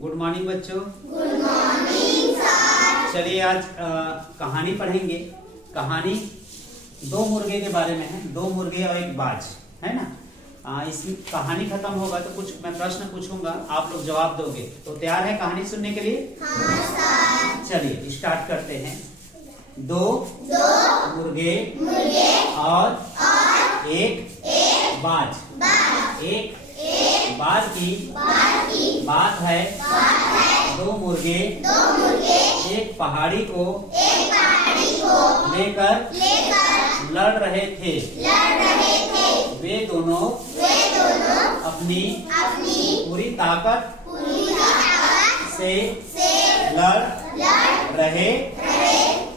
Good morning बच्चों। Good morning sir. चलिए आज कहानी पढ़ेंगे। कहानी दो मुर्गे के बारे में है। दो मुर्गे और एक बाज, है ना। इस कहानी खत्म होगा तो कुछ मैं प्रश्न पूछूंगा, आप लोग जवाब दोगे। तो तैयार है कहानी सुनने के लिए? हाँ सर। चलिए स्टार्ट करते हैं। दो मुर्गे और एक बाज। एक बाज की बात है। दो मुर्गे एक पहाड़ी को लेकर लड़ रहे थे। वे दोनों अपनी पूरी ताकत से लड़ रहे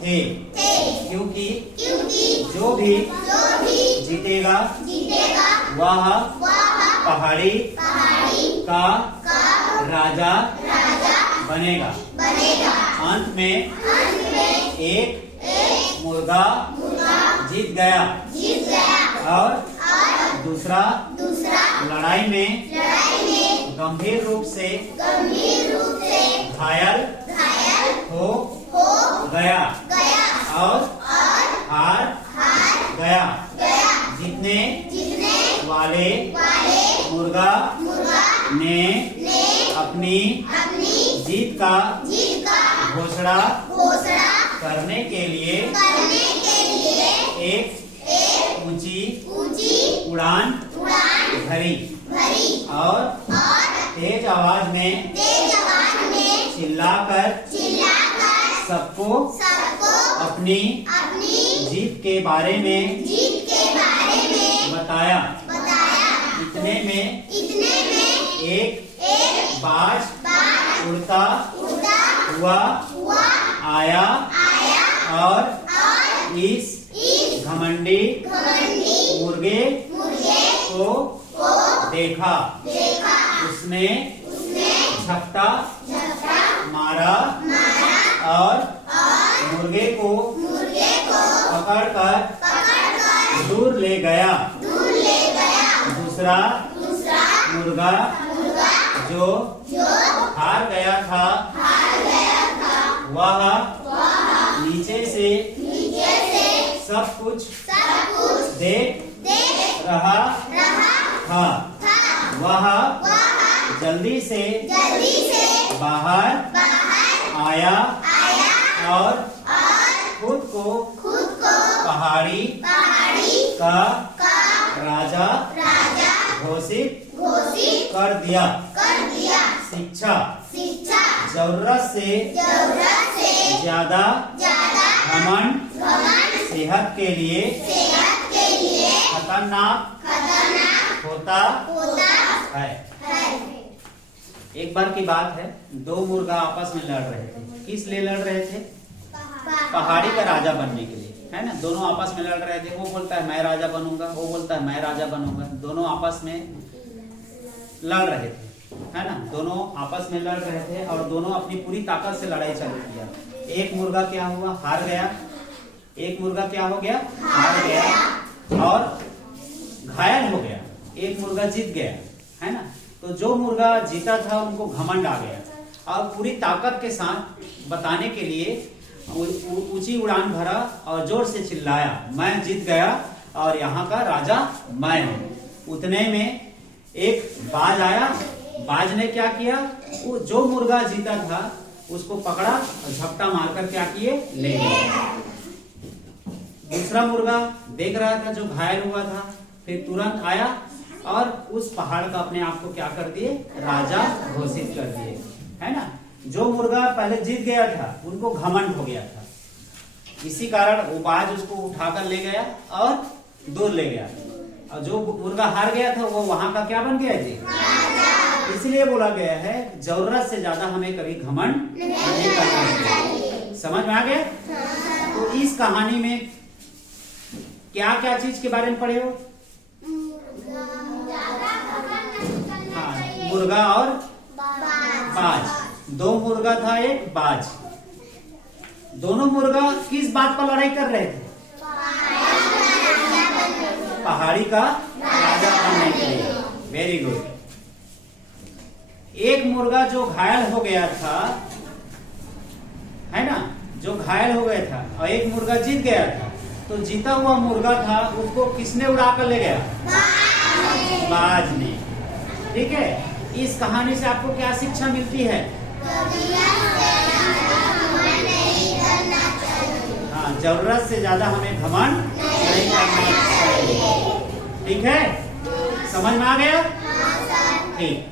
थे, क्योंकि जो भी जीतेगा वह पहाड़ी का राजा बनेगा। अंत में एक मुर्गा जीत गया और दूसरा लड़ाई में गंभीर रूप से घायल हो गया और हार गया। जीतने वाले मुर्गा ने अपनी जीत का घोषणा करने के लिए एक ऊंची उड़ान भरी और तेज आवाज में चिल्लाकर सबको अपनी जीत के बारे में बताया। इतने में एक बाज उड़ता हुआ आया और इस घमंडी मुर्गे को देखा। उसने झपटा मारा और मुर्गे को पकड़कर दूर ले गया। दूसरा मुर्गा जो हार गया था वह नीचे से सब कुछ देख रहा था। वह जल्दी से बाहर आया और खुद को पहाड़ी का राजा घोषित कर दिया। शिक्षा जरूरत से ज्यादा घमंड सेहत के लिए खतरनाक होता है। एक बार की बात है, दो मुर्गा आपस में लड़ रहे थे। किस लिए लड़ रहे थे? पहाड़ी का राजा बनने के लिए, है ना। दोनों आपस में लड़ रहे थे। वो बोलता है मैं राजा बनूंगा, वो बोलता है मैं राजा बनूंगा। दोनों आपस में लड़ रहे थे, है ना। दोनों आपस में लड़ रहे थे और दोनों अपनी पूरी ताकत से लड़ाई चालू किया। एक मुर्गा क्या हुआ? हार गया। एक मुर्गा क्या हो गया? हार गया और घायल हो गया। एक मुर्गा जीत गया, है ना। तो जो मुर्गा जीता था उनको घमंड आ गया और पूरी ताकत के साथ बताने के लिए ऊंची उड़ान भरा और जोर से चिल्लाया, मैं जीत गया और यहाँ का राजा मैं हूँ। उतने में एक बाज आया। बाज ने क्या किया? वो जो मुर्गा जीता था उसको पकड़ा और झपटा मारकर क्या किए? ले गया। दूसरा मुर्गा देख रहा था जो घायल हुआ था, फिर तुरंत आया और उस पहाड़ का अपने आप को क्या कर दिए? राजा घोषित कर दिए, है ना। जो मुर्गा पहले जीत गया था उनको घमंड हो गया था। इसी कारण वो बाज उसको उठाकर ले गया और दूर ले गया। और जो मुर्गा हार गया था वो वहां का क्या बन गया जी? इसलिए बोला गया है जरूरत से ज्यादा हमें कभी घमंड नहीं करना चाहिए। समझ में आ गया? तो इस कहानी में क्या क्या चीज के बारे में पढ़े हो? हाँ, मुर्गा और बाज। दो मुर्गा था, एक बाज। दोनों मुर्गा किस बात पर लड़ाई कर रहे थे? पहाड़ी का राजा बनने के लिए। Very good. एक मुर्गा जो घायल हो गया था, है ना, जो घायल हो गया था और एक मुर्गा जीत गया था, तो जीता हुआ मुर्गा था उसको किसने उड़ा कर ले गया? बाज ने। ठीक है, इस कहानी से आपको क्या शिक्षा मिलती है? हाँ, जरूरत से ज्यादा हमें घमंड नहीं करना चाहिए। ठीक है, समझ में आ गया? ठीक।